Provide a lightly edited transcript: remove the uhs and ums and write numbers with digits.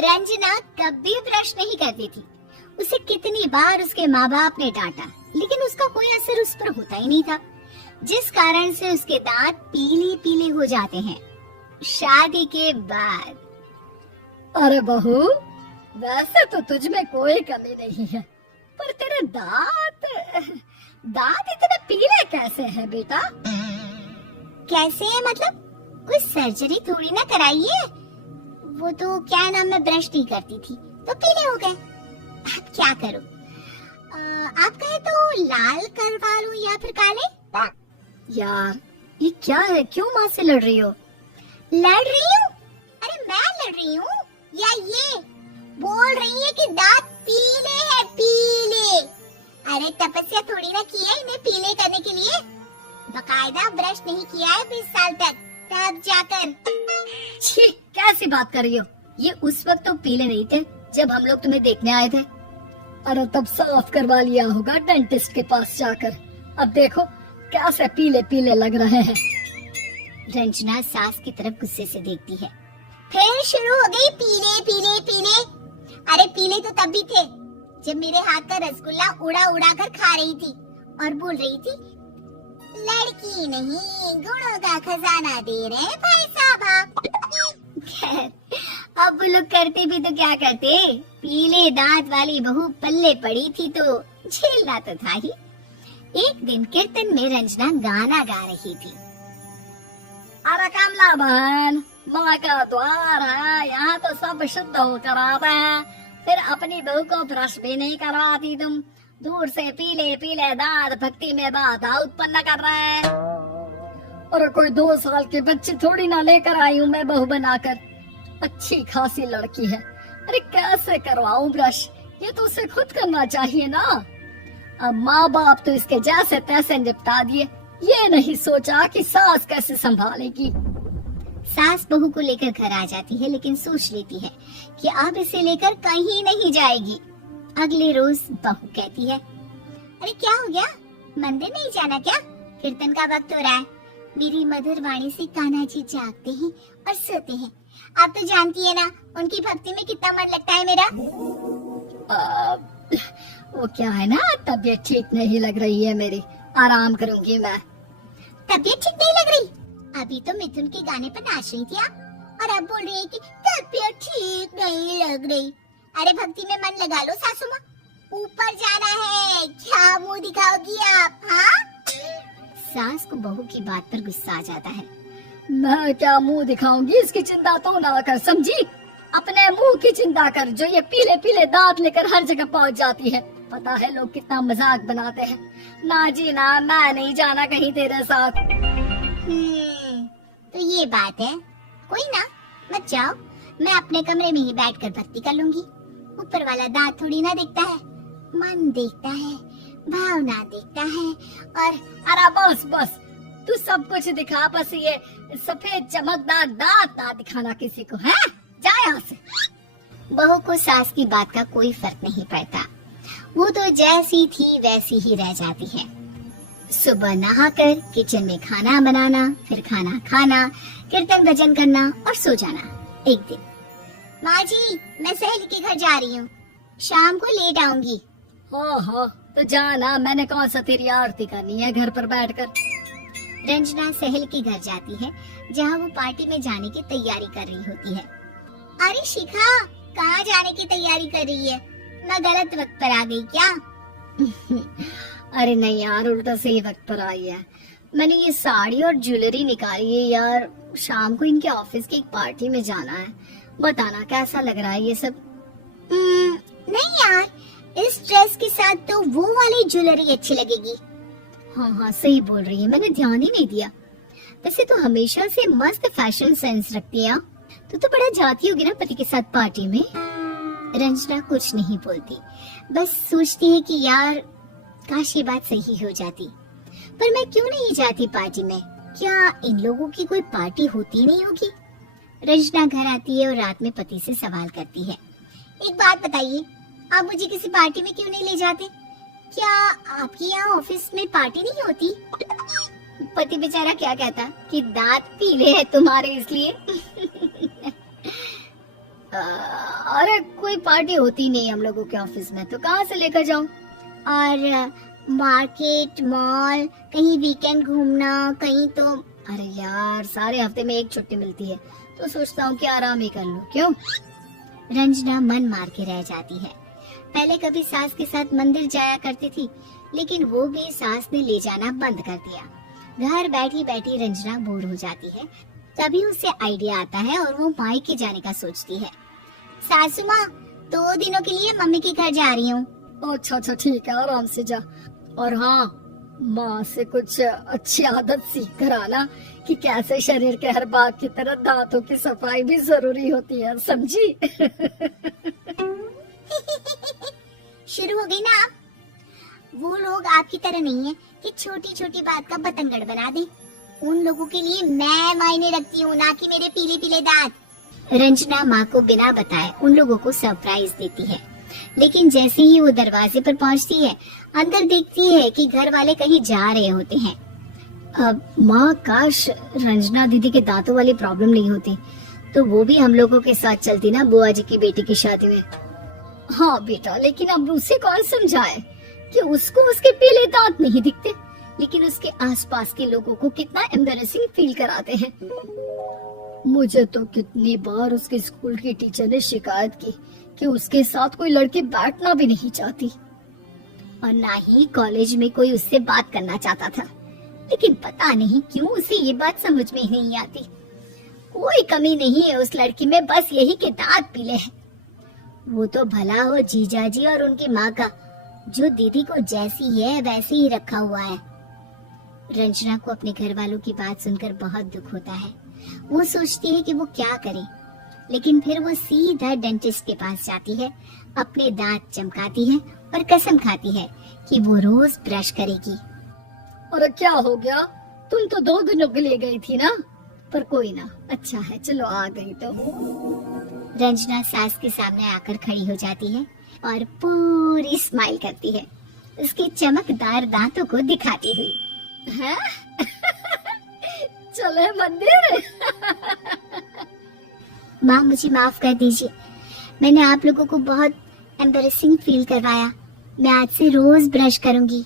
रंजना कभी ब्रश नहीं करती थी। उसे कितनी बार उसके माँ बाप ने डांटा, लेकिन उसका कोई असर उस पर होता ही नहीं था, जिस कारण से उसके दांत पीले पीले हो जाते हैं शादी के बाद। अरे बहू, वैसे तो तुझ में कोई कमी नहीं है, पर तेरे दांत इतने पीले कैसे हैं बेटा? कैसे है मतलब? कोई सर्जरी थोड़ी ना कराई है। वो तो क्या नाम, मैं ब्रश नहीं करती थी तो पीले हो गए। अब क्या करूं? आप कहे तो लाल करवा लूं या फिर काले? यार ये क्या है, क्यों माँ से लड़ रही हो? लड़ रही हूँ? अरे मैं लड़ रही हूँ या ये बोल रही है कि दांत पीले हैं, पीले। अरे तपस्या थोड़ी ना की है इन्हें पीले करने के लिए। बकायदा ब्रश नहीं किया है 20 साल तक, तब जाकर। छी, कैसी बात कर रही हो? ये उस वक्त तो पीले नहीं थे जब हम लोग तुम्हें देखने आए थे। अरे तब साफ करवा लिया होगा डेंटिस्ट के पास जाकर। अब देखो कैसे पीले पीले लग रहे हैं। रंजना सास की तरफ गुस्से से देखती है। फिर शुरू हो गई पीले पीले पीले। अरे पीले तो तब भी थे जब मेरे हाथ का रसगुल्ला उड़ा उड़ा कर खा रही थी और बोल रही थी, लड़की नहीं गुणों का खजाना दे रहे हैं भाई साहब आप। खैर, अब वो लोग करते भी तो क्या करते, पीले दांत वाली बहू पल्ले पड़ी थी तो झेलना तो था ही। एक दिन कीर्तन में रंजना गाना गा रही थी। अरे कमला बहन, माँ का द्वार है, यहाँ तो सब शुद्ध होकर आता है, फिर अपनी बहू को ब्रश भी नहीं करवाती तुम। दूर से पीले पीले दांत भक्ति में बाधा उत्पन्न कर रहे हैं। और कोई 2 साल की बच्ची थोड़ी ना लेकर आई हूँ मैं बहू बनाकर। अच्छी खासी लड़की है, अरे कैसे करवाऊं ब्रश? ये तो उसे खुद करना चाहिए ना। अब माँ बाप तो इसके जैसे तैसे निपटा दिए, ये नहीं सोचा कि सास कैसे संभालेगी। सास बहू को लेकर घर आ जाती है, लेकिन सोच लेती है कि अब इसे लेकर कहीं नहीं जाएगी। अगले रोज बहू कहती है, अरे क्या हो गया, मंदिर नहीं जाना क्या? कीर्तन का वक्त हो रहा है। मेरी मधुर वाणी से कान्हा जी जागते हैं और सोते हैं। आप तो जानती है ना उनकी भक्ति में कितना मन लगता है मेरा। वो क्या है ना, तबीयत ठीक नहीं लग रही है मेरी, आराम करूंगी मैं। तबीयत ठीक नहीं लग रही? अभी तो मिथुन के गाने पर नाच रही थी आप, और अब बोल रही है कि तबीयत ठीक नहीं लग रही। अरे भक्ति में मन लगा लो सासू माँ, ऊपर जाना है, क्या मुंह दिखाओगी आप? हाँ? सास को बहू की बात पर गुस्सा आ जाता है। मैं क्या मुंह दिखाऊंगी, इसकी चिंता तो ना कर, समझी? अपने मुंह की चिंता कर, जो ये पीले पीले दांत लेकर हर जगह पहुंच जाती है। पता है लोग कितना मजाक बनाते हैं। ना जी ना, मैं नहीं जाना कहीं तेरे साथ। तो ये बात है, कोई ना, मत जाओ, मैं अपने कमरे में ही बैठकर भक्ति कर लूंगी। ऊपर वाला दांत थोड़ी ना देखता है, मन देखता है, भावना देखता है। और अरे बस बस, तू सब कुछ दिखा, बस ये सफेद चमकदार दांत ना दिखाना किसी को, है? जा यहाँ से। बहू को सास की बात का कोई फर्क नहीं पड़ता, वो तो जैसी थी वैसी ही रह जाती है। सुबह नहाकर किचन में खाना बनाना, फिर खाना खाना, कीर्तन भजन करना और सो जाना। एक दिन, माँ जी मैं सहेली के घर जा रही हूँ, शाम को लेट आऊंगी। हाँ, तो जाना, मैंने कौन सा तेरी आरती करनी है घर पर बैठकर। रंजना सहेली के घर जाती है, जहाँ वो पार्टी में जाने की तैयारी कर रही होती है। अरे शिखा, कहाँ जाने की तैयारी कर रही है? मैं गलत वक्त पर आ गई क्या? अरे नहीं यार, उल्टा सही वक्त पर आई है। मैंने ये साड़ी और ज्वेलरी निकाली है यार, शाम को इनके ऑफिस की एक पार्टी में जाना है। बताना कैसा लग रहा है ये सब? नहीं यार, इस ड्रेस के साथ तो वो वाली ज्वेलरी अच्छी लगेगी। हाँ, सही बोल रही है, मैंने ध्यान ही नहीं दिया। वैसे तो हमेशा से मस्त फैशन सेंस रखती है। तो बड़ा जाती होगी ना पति के साथ पार्टी में। रंजना कुछ नहीं बोलती, बस सोचती है कि यार काश ये बात सही हो जाती, पर मैं क्यों नहीं जाती पार्टी में? क्या इन लोगों की कोई पार्टी होती नहीं होगी? रंजना घर आती है और रात में पति से सवाल करती है, एक बात बताइए, आप मुझे किसी पार्टी में क्यों नहीं ले जाते? क्या आपके यहाँ ऑफिस में पार्टी नहीं होती? पति बेचारा क्या कहता कि दांत पीले हैं तुम्हारे इसलिए। अरे कोई पार्टी होती नहीं हम लोगों के ऑफिस में, तो कहाँ से लेकर जाऊं? और मार्केट, मॉल, कहीं वीकेंड घूमना, कहीं तो। अरे यार, सारे हफ्ते में एक छुट्टी मिलती है, तो सोचता हूँ कि आराम ही कर लूं। क्यों? रंजना मन मार के रह जाती है। पहले कभी सास के साथ मंदिर जाया करती थी, लेकिन वो भी सास ने ले जाना बंद कर दिया। घर बैठी बैठी रंजना बोर हो जाती है। तभी उसे आइडिया आता है और वो मायके जाने का सोचती है। सासू माँ, 2 दिनों के लिए मम्मी के घर जा रही हूँ। अच्छा ठीक है, आराम से जा। और हाँ, माँ से कुछ अच्छी आदत सीख कर आना कि कैसे शरीर के हर भाग की तरह दांतों की सफाई भी जरूरी होती है, समझी? शुरू हो गई ना आप? वो लोग आपकी तरह नहीं है कि छोटी छोटी बात का बतंगड़ बना दे। उन लोगों के लिए मैं मायने रखती हूँ, ना कि मेरे पीले पीले दांत। रंजना माँ को बिना बताए उन लोगों को सरप्राइज देती है, लेकिन जैसे ही वो दरवाजे पर पहुँचती है, अंदर देखती है कि घर वाले कहीं जा रहे होते हैं। अब माँ, काश रंजना दीदी के दांतों वाली प्रॉब्लम नहीं होती, तो वो भी हम लोगों के साथ चलती ना बुआ जी की बेटी की शादी में। हाँ बेटा, लेकिन अब उसे कौन समझाए कि उसको उसके पीले दांत नहीं दिखते, लेकिन उसके आसपास के लोगों को कितना एम्बैरेसिंग फील कराते हैं। मुझे तो कितनी बार उसके स्कूल की टीचर ने शिकायत की कि उसके साथ कोई लड़की बैठना भी नहीं चाहती, और ना ही कॉलेज में कोई उससे बात करना चाहता था। लेकिन पता नहीं क्यों उसे ये बात समझ में ही नहीं आती। कोई कमी नहीं है उस लड़की में, बस यही के दांत पीले हैं। वो तो भला हो जीजाजी और उनकी माँ का, जो दीदी को जैसी है वैसे ही रखा हुआ है। रंजना को अपने घर वालों की बात सुनकर बहुत दुख होता है। वो सोचती है कि वो क्या करे, लेकिन फिर वो सीधा डेंटिस्ट के पास जाती है, अपने दांत चमकाती है और कसम खाती है कि वो रोज ब्रश करेगी। और क्या हो गया? तुम तो 2 दिनों के लिए गई थी ना, पर कोई ना, अच्छा है, चलो आ गई तो। रंजना सास के सामने आकर खड़ी हो जाती है और पूरी स्माइल करती है, उसके चमकदार दांतों को दिखाती हुई। है? चले मंदिर? माँ, मुझे माफ कर दीजिए, मैंने आप लोगों को बहुत एम्बैरेसिंग फील करवाया। मैं आज से रोज ब्रश करूंगी।